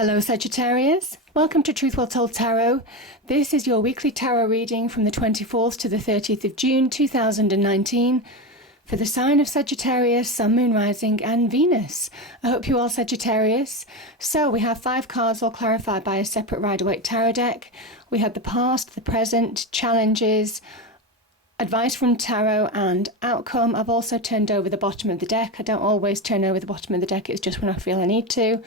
Hello Sagittarius, welcome to Truth Well Told Tarot. This is your weekly tarot reading from the 24th to the 30th of June 2019 for the sign of Sagittarius, Sun, Moon, Rising and Venus. I hope you all Sagittarius. So we have 5 cards all clarified by a separate Rider-Waite tarot deck. We had the past, the present, challenges, advice from tarot and outcome. I've also turned over the bottom of the deck. I don't always turn over the bottom of the deck, it's just when I feel I need to.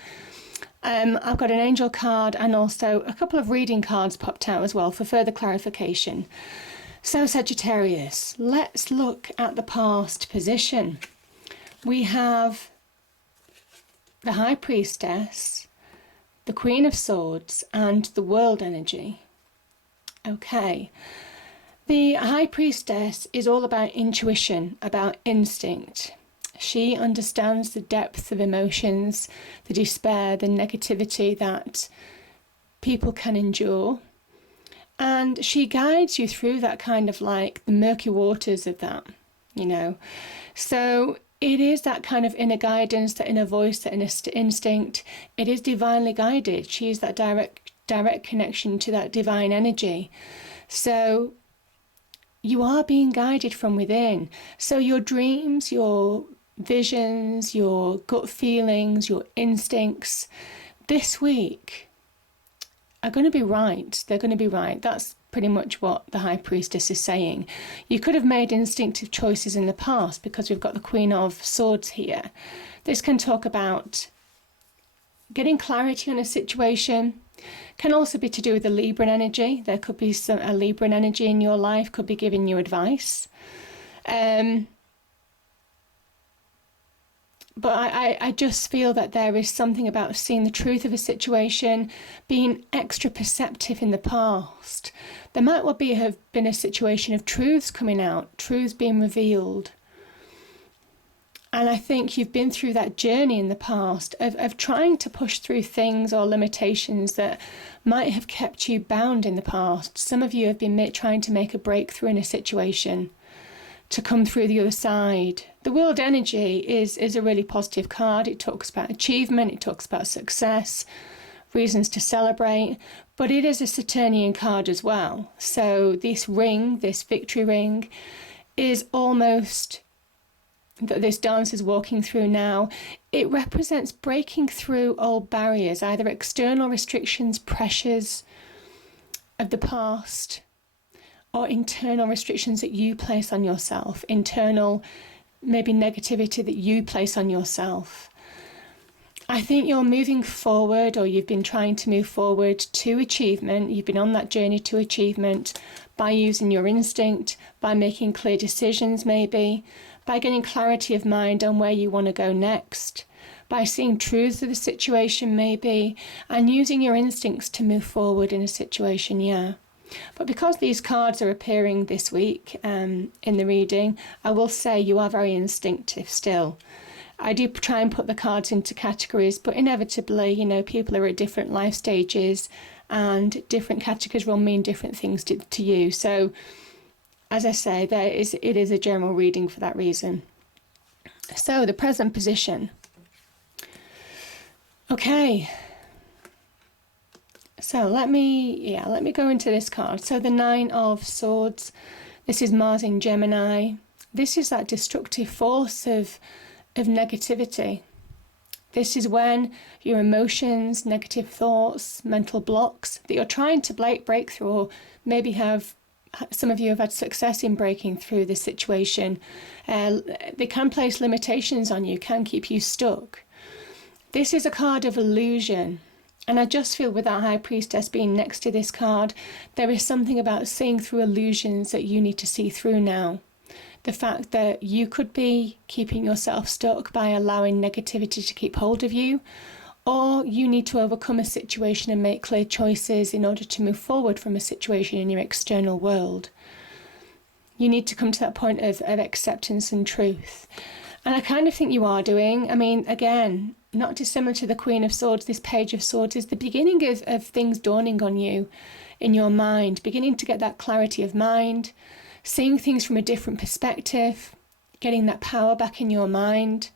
I've got an angel card and also a couple of reading cards popped out as well for further clarification. So Sagittarius, let's look at the past position. We have the High Priestess, the Queen of Swords and the World energy. Okay, the High Priestess is all about intuition, about instinct. She understands the depth of emotions, the despair, the negativity that people can endure. And she guides you through that kind of like the murky waters of that, you know. So it is that kind of inner guidance, that inner voice, that inner instinct. It is divinely guided. She is that direct connection to that divine energy. So you are being guided from within. So your dreams, your visions, your gut feelings, your instincts this week are going to be right. They're going to be right. That's pretty much what the High Priestess is saying. You could have made instinctive choices in the past because we've got the Queen of Swords here. This can talk about getting clarity on a situation. Can also be to do with the Libran energy. There could be a Libran energy in your life, could be giving you advice. But I just feel that there is something about seeing the truth of a situation, being extra perceptive in the past. There might well have been a situation of truths coming out, truths being revealed. And I think you've been through that journey in the past of trying to push through things or limitations that might have kept you bound in the past. Some of you have been trying to make a breakthrough in a situation to come through the other side. The World energy is a really positive card. It talks about achievement, it talks about success, reasons to celebrate, but it is a Saturnian card as well. So this ring, this victory ring, is almost that this dance is walking through now. It represents breaking through old barriers, either external restrictions, pressures of the past, or internal restrictions that you place on yourself, internal maybe negativity that you place on yourself. I think you're moving forward, or you've been trying to move forward to achievement. You've been on that journey to achievement by using your instinct, by making clear decisions maybe, by getting clarity of mind on where you want to go next, by seeing truths of the situation maybe, and using your instincts to move forward in a situation, yeah. But because these cards are appearing this week in the reading, I will say you are very instinctive still. I do try and put the cards into categories, but inevitably, you know, people are at different life stages and different categories will mean different things to you. So, as I say, it is a general reading for that reason. So, the present position. Okay. So let me go into this card. So the 9 of Swords, this is Mars in Gemini. This is that destructive force of negativity. This is when your emotions, negative thoughts, mental blocks that you're trying to break through, or maybe some of you have had success in breaking through this situation. They can place limitations on you, can keep you stuck. This is a card of illusion. And I just feel with that High Priestess being next to this card, there is something about seeing through illusions that you need to see through now. The fact that you could be keeping yourself stuck by allowing negativity to keep hold of you, or you need to overcome a situation and make clear choices in order to move forward from a situation in your external world. You need to come to that point of acceptance and truth. And I kind of think you are doing. I mean, again, not dissimilar to the Queen of Swords, this Page of Swords is the beginning of things dawning on you in your mind, beginning to get that clarity of mind, seeing things from a different perspective, getting that power back in your mind.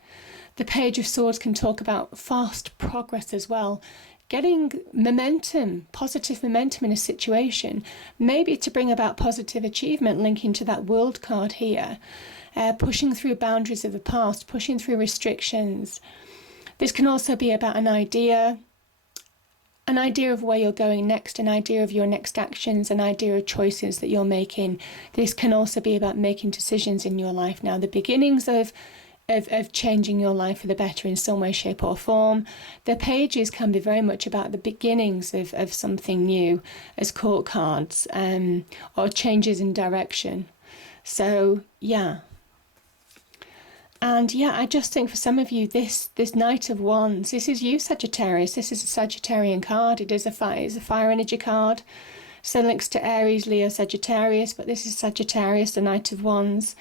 The Page of Swords can talk about fast progress as well. Getting momentum, positive momentum in a situation, maybe to bring about positive achievement, linking to that World card here. Pushing through boundaries of the past, pushing through restrictions. This can also be about an idea of where you're going next, an idea of your next actions, an idea of choices that you're making. This can also be about making decisions in your life now, the beginnings of changing your life for the better in some way, shape or form. The pages can be very much about the beginnings of something new as court cards, or changes in direction. So, yeah. And yeah, I just think for some of you, this Knight of Wands, this is you, Sagittarius. This is a Sagittarian card. It's a fire energy card. So links to Aries, Leo, Sagittarius, but this is Sagittarius, the Knight of Wands.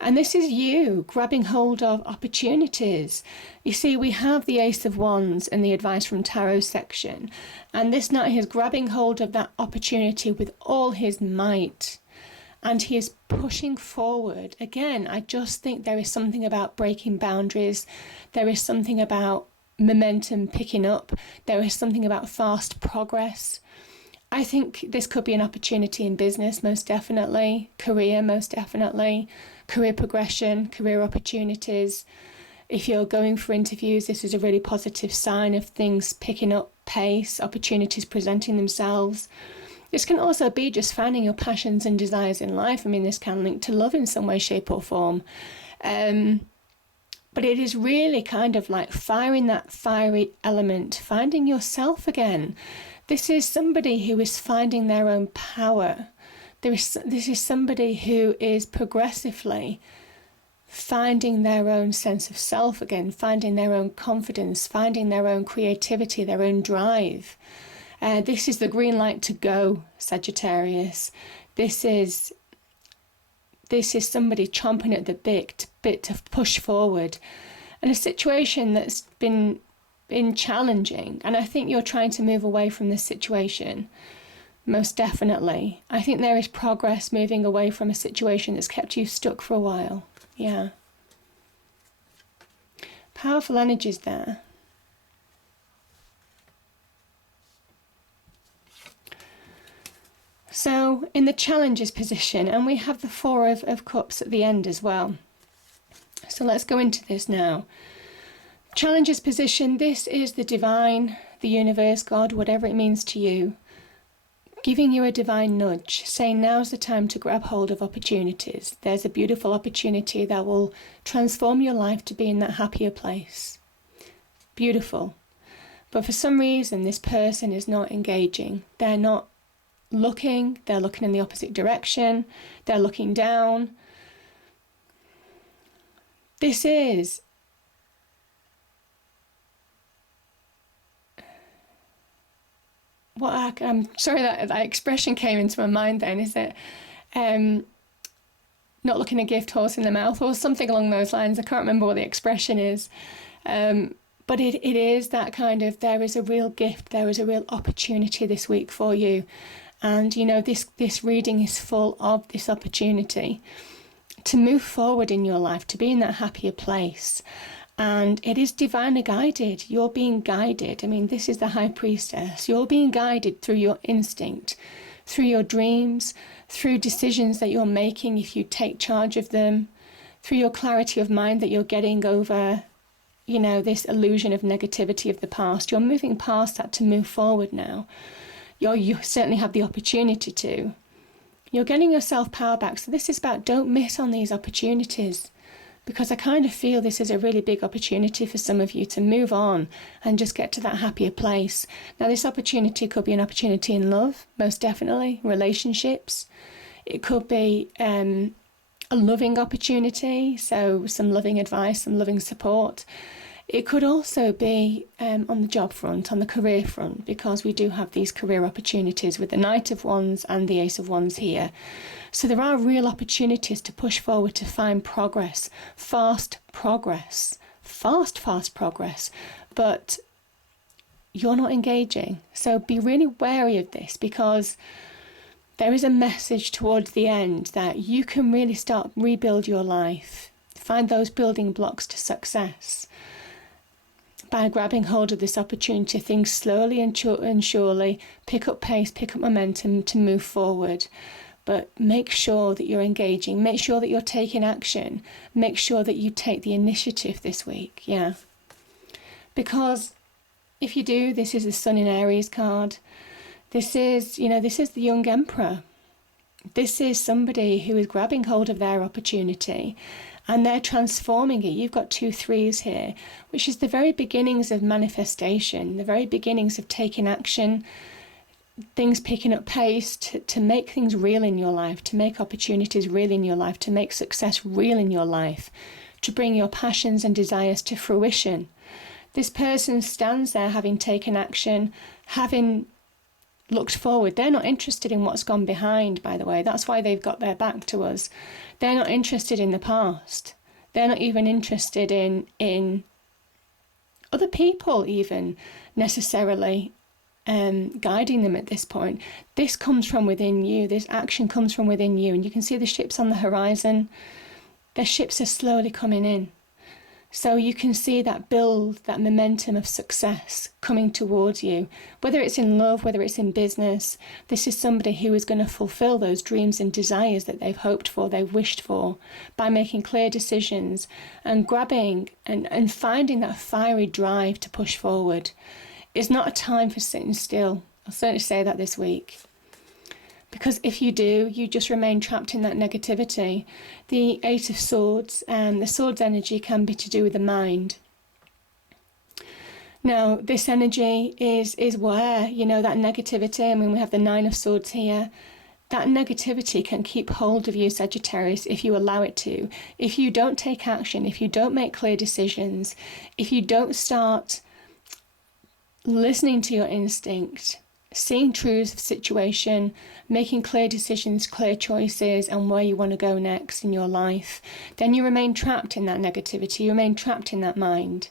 And this is you grabbing hold of opportunities. You see, we have the Ace of Wands in the Advice from Tarot section. And this Knight is grabbing hold of that opportunity with all his might. And he is pushing forward. Again, I just think there is something about breaking boundaries. There is something about momentum picking up. There is something about fast progress. I think this could be an opportunity in business, most definitely. Career, most definitely. Career progression, career opportunities. If you're going for interviews, this is a really positive sign of things picking up pace, opportunities presenting themselves. This can also be just finding your passions and desires in life. I mean, this can link to love in some way, shape or form. But it is really kind of like firing that fiery element, finding yourself again. This is somebody who is finding their own power. This is somebody who is progressively finding their own sense of self again, finding their own confidence, finding their own creativity, their own drive. This is the green light to go, Sagittarius. This is somebody chomping at the bit to push forward. And a situation that's been challenging. And I think you're trying to move away from this situation. Most definitely. I think there is progress moving away from a situation that's kept you stuck for a while. Yeah. Powerful energies there. So in the challenges position, and we have the Four of Cups at the end as well. So let's go into this now. Challenges position, this is the divine, the universe, God, whatever it means to you, giving you a divine nudge, saying now's the time to grab hold of opportunities. There's a beautiful opportunity that will transform your life to be in that happier place. Beautiful. But for some reason, this person is not engaging. They're not looking, they're looking in the opposite direction, they're looking down. This is what I'm sorry that expression came into my mind then, is it not looking a gift horse in the mouth or something along those lines. I can't remember what the expression is. But it is that kind of, there is a real gift, there is a real opportunity this week for you. And, you know, this reading is full of this opportunity to move forward in your life, to be in that happier place. And it is divinely guided. You're being guided. I mean, this is the High Priestess. You're being guided through your instinct, through your dreams, through decisions that you're making if you take charge of them, through your clarity of mind that you're getting over, you know, this illusion of negativity of the past. You're moving past that to move forward now. You certainly have the opportunity to. You're getting yourself power back. So this is about, don't miss on these opportunities, because I kind of feel this is a really big opportunity for some of you to move on and just get to that happier place. Now, this opportunity could be an opportunity in love, most definitely, relationships. It could be a loving opportunity, so some loving advice, some loving support. It could also be on the job front, on the career front, because we do have these career opportunities with the Knight of Wands and the Ace of Wands here. So there are real opportunities to push forward, to find progress, fast progress, fast progress, but you're not engaging. So be really wary of this, because there is a message towards the end that you can really start rebuild your life, find those building blocks to success. by grabbing hold of this opportunity, things slowly and surely pick up pace, pick up momentum to move forward. But make sure that you're engaging, make sure that you're taking action, make sure that you take the initiative this week, yeah. Because if you do, this is the Sun in Aries card. This is, this is the young emperor. This is somebody who is grabbing hold of their opportunity and they're transforming it. You've got 2 3s here, which is the very beginnings of manifestation, the very beginnings of taking action, things picking up pace to make things real in your life, to make opportunities real in your life, to make success real in your life, to bring your passions and desires to fruition. This person stands there having taken action, having looked forward. They're not interested in what's gone behind, by the way. That's why they've got their back to us. They're not interested in the past. They're not even interested in other people even necessarily guiding them at this point. This comes from within you. This action comes from within you. And you can see the ships on the horizon. Their ships are slowly coming in. So you can see that build, that momentum of success coming towards you, whether it's in love, whether it's in business. This is somebody who is going to fulfill those dreams and desires that they've hoped for, they've wished for, by making clear decisions and grabbing and finding that fiery drive to push forward. It's not a time for sitting still. I'll certainly say that this week. Because if you do, you just remain trapped in that negativity. The 8 of Swords and the Swords energy can be to do with the mind. Now, this energy is where, that negativity, I mean, we have the 9 of Swords here. That negativity can keep hold of you, Sagittarius, if you allow it to. If you don't take action, if you don't make clear decisions, if you don't start listening to your instinct, seeing truths of situation, making clear decisions, clear choices, and where you want to go next in your life, then you remain trapped in that negativity, you remain trapped in that mind.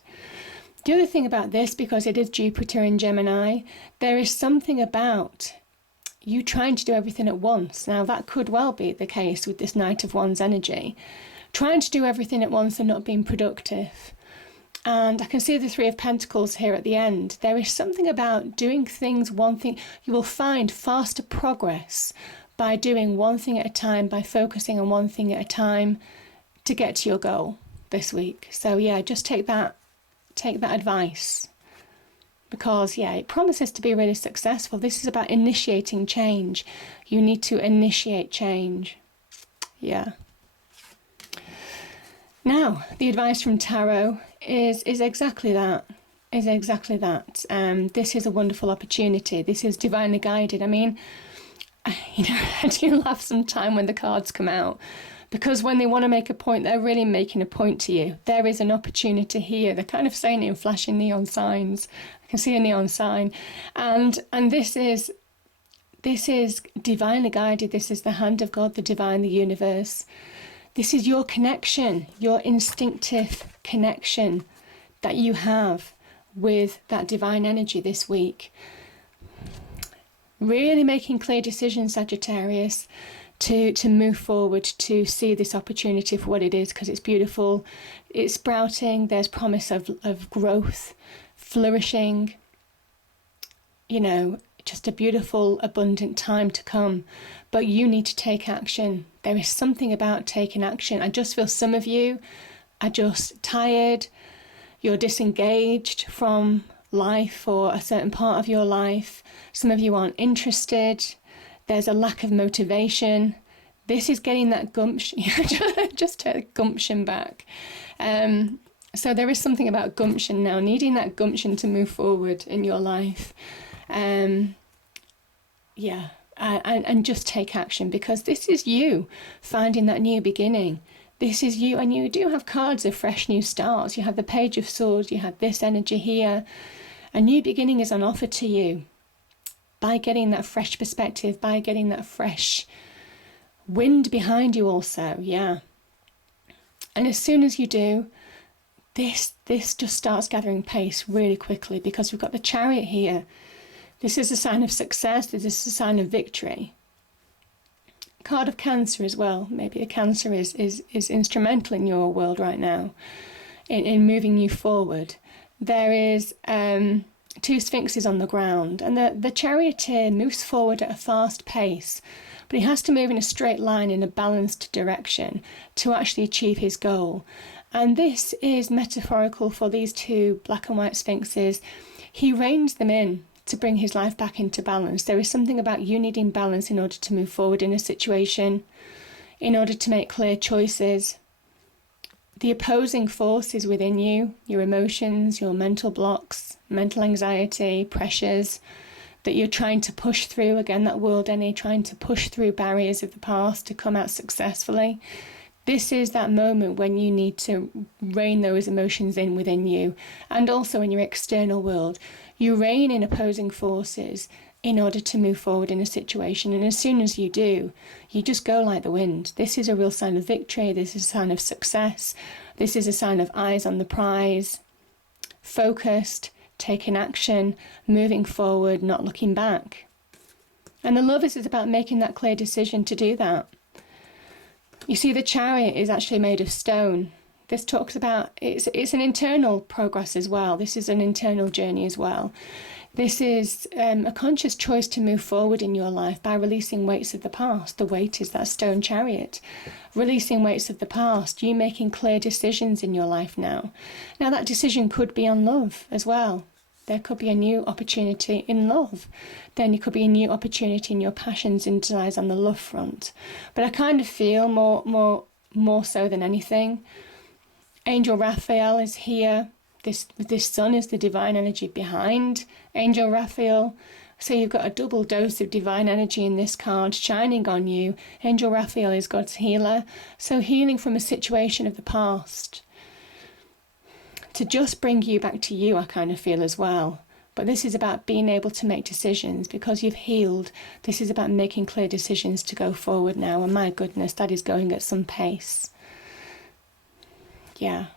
The other thing about this, because it is Jupiter in Gemini, there is something about you trying to do everything at once. Now, that could well be the case with this Knight of Wands energy. Trying to do everything at once and not being productive. And I can see the 3 of Pentacles here at the end. There is something about doing things one thing. You will find faster progress by doing one thing at a time, by focusing on one thing at a time to get to your goal this week. So yeah, just take that advice. Because yeah, it promises to be really successful. This is about initiating change. You need to initiate change. Yeah. Now, the advice from Tarot is exactly that. This is a wonderful opportunity. This is divinely guided. I mean, I do laugh sometimes when the cards come out, because when they want to make a point, they're really making a point to you. There is an opportunity here. They're kind of saying it in flashing neon signs. I can see a neon sign. And this is divinely guided. This is the hand of God, the divine, the universe. This is your connection, your instinctive connection that you have with that divine energy this week. Really making clear decisions, Sagittarius, to move forward, to see this opportunity for what it is, because it's beautiful, it's sprouting, there's promise of growth, flourishing, just a beautiful, abundant time to come. But you need to take action. There is something about taking action. I just feel some of you are just tired. You're disengaged from life or a certain part of your life. Some of you aren't interested. There's a lack of motivation. This is getting that gumption, just take gumption back. So there is something about gumption now, needing that gumption to move forward in your life. And just take action, because this is you finding that new beginning. This is you, and you do have cards of fresh new starts. You have the Page of Swords, you have this energy here. A new beginning is on offer to you by getting that fresh perspective, by getting that fresh wind behind you also, yeah. And as soon as you do, this just starts gathering pace really quickly, because we've got the Chariot here. This is a sign of success. This is a sign of victory. Card of Cancer as well. Maybe a Cancer is instrumental in your world right now in moving you forward. there is two sphinxes on the ground, and the charioteer moves forward at a fast pace, but he has to move in a straight line in a balanced direction to actually achieve his goal. And this is metaphorical for these two black and white sphinxes. He reins them in to bring his life back into balance. There is something about you needing balance in order to move forward in a situation, in order to make clear choices. The opposing forces within you, your emotions, your mental blocks, mental anxiety, pressures that you're trying to push through, again, that world energy, trying to push through barriers of the past to come out successfully. This is that moment when you need to rein those emotions in within you, and also in your external world. You rein in opposing forces in order to move forward in a situation. And as soon as you do, you just go like the wind. This is a real sign of victory. This is a sign of success. This is a sign of eyes on the prize, focused, taking action, moving forward, not looking back. And the Lovers is about making that clear decision to do that. You see, the Chariot is actually made of stone. This talks about, it's an internal progress as well. This is an internal journey as well. This is a conscious choice to move forward in your life by releasing weights of the past. The weight is that stone chariot. Releasing weights of the past, you making clear decisions in your life now. Now that decision could be on love as well. There could be a new opportunity in love. Then it could be a new opportunity in your passions and desires on the love front. But I kind of feel more so than anything, Angel Raphael is here. This sun is the divine energy behind Angel Raphael. So you've got a double dose of divine energy in this card shining on you. Angel Raphael is God's healer. So healing from a situation of the past to just bring you back to you, I kind of feel as well. But this is about being able to make decisions because you've healed. This is about making clear decisions to go forward now. And my goodness, that is going at some pace. Yeah.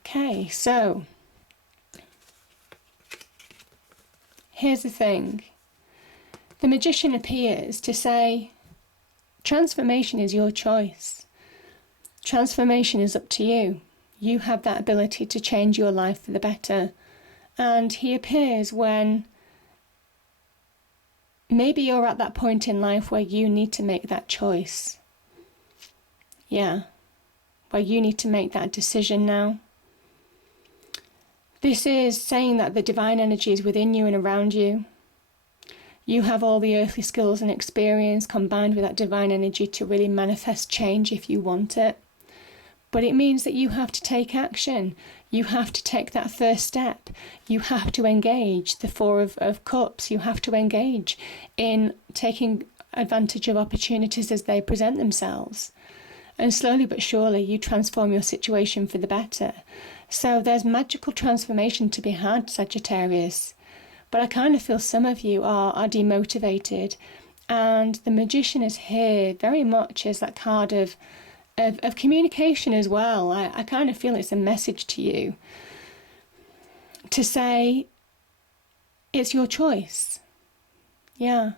Okay, so here's the thing. The Magician appears to say, transformation is your choice. Transformation is up to you. You have that ability to change your life for the better. And he appears when maybe you're at that point in life where you need to make that choice. Yeah, where you need to make that decision now. This is saying that the divine energy is within you and around you. You have all the earthly skills and experience combined with that divine energy to really manifest change if you want it. But it means that you have to take action. You have to take that first step. You have to engage the Four of Cups. You have to engage in taking advantage of opportunities as they present themselves. And slowly but surely you transform your situation for the better. So there's magical transformation to be had, Sagittarius. But I kind of feel some of you are demotivated. And the Magician is here very much as that card of communication as well. I kind of feel it's a message to you to say it's your choice. Yeah.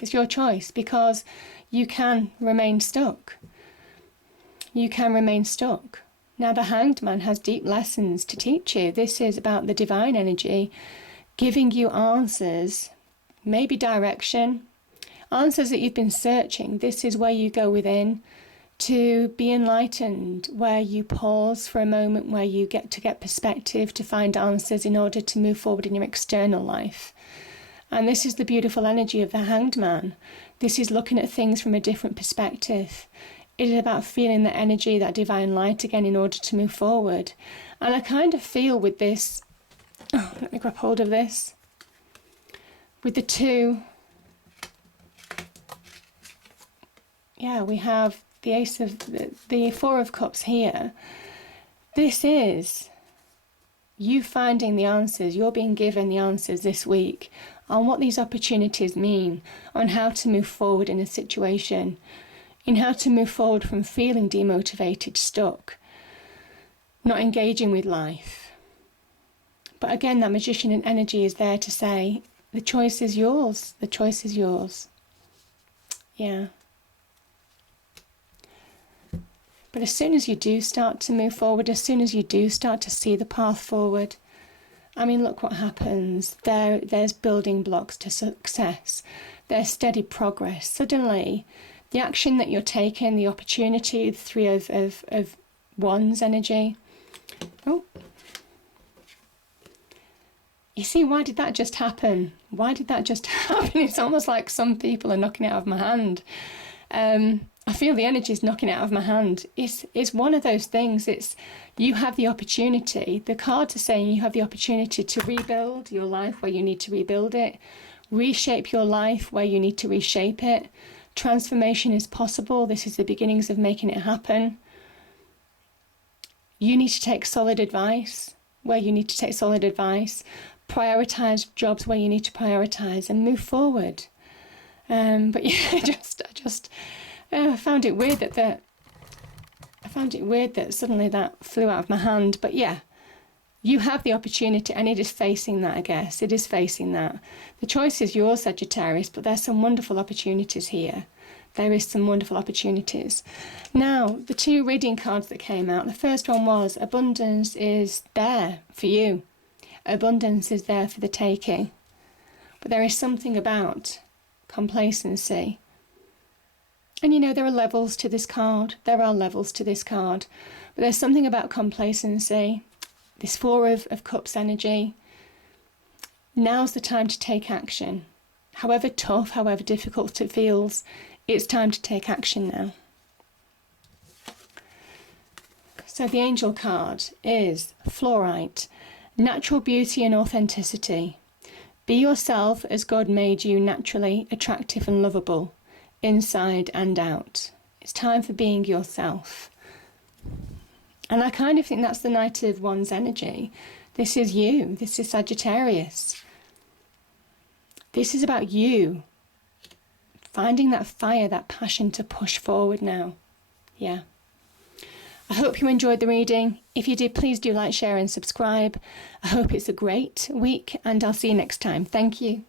It's your choice because you can remain stuck. You can remain stuck. Now the Hanged Man has deep lessons to teach you. This is about the divine energy giving you answers, maybe direction, answers that you've been searching. This is where you go within to be enlightened, where you pause for a moment, where you get perspective to find answers in order to move forward in your external life. And this is the beautiful energy of the Hanged Man. This is looking at things from a different perspective. It is about feeling the energy, that divine light again in order to move forward. And I kind of feel with this, let me grab hold of this, with the two, yeah, we have the Ace of, the Four of Cups here. This is you finding the answers, you're being given the answers this week on what these opportunities mean, on how to move forward in a situation, in how to move forward from feeling demotivated, stuck, not engaging with life. But again, that Magician and energy is there to say, the choice is yours, the choice is yours. Yeah. But as soon as you do start to move forward, as soon as you do start to see the path forward, I mean, look what happens. There's building blocks to success. There's steady progress. Suddenly, the action that you're taking, the opportunity, the three of wands energy. Oh. You see, why did that just happen? Why did that just happen? It's almost like some people are knocking it out of my hand. I feel the energy is knocking it out of my hand. It's one of those things. It's you have the opportunity. The cards are saying you have the opportunity to rebuild your life where you need to rebuild it. Reshape your life where you need to reshape it. Transformation is possible. This is the beginnings of making it happen. You need to take solid advice where you need to take solid advice. Prioritize jobs where you need to prioritize and move forward. But yeah, I found it weird that suddenly that flew out of my hand. But yeah, you have the opportunity, and it is facing that, I guess. It is facing that. The choice is yours, Sagittarius, but there's some wonderful opportunities here. There is some wonderful opportunities. Now, the two reading cards that came out, the first one was abundance is there for you. Abundance is there for the taking. But there is something about complacency. And you know, there are levels to this card. There are levels to this card. But there's something about complacency. This Four of Cups energy. Now's the time to take action. However tough, however difficult it feels, it's time to take action now. So the angel card is fluorite, natural beauty and authenticity. Be yourself as God made you, naturally attractive and lovable, inside and out. It's time for being yourself. And I kind of think that's the Knight of Wands energy. This is you. This is Sagittarius. This is about you. Finding that fire, that passion to push forward now. Yeah. I hope you enjoyed the reading. If you did, please do like, share and subscribe. I hope it's a great week and I'll see you next time. Thank you.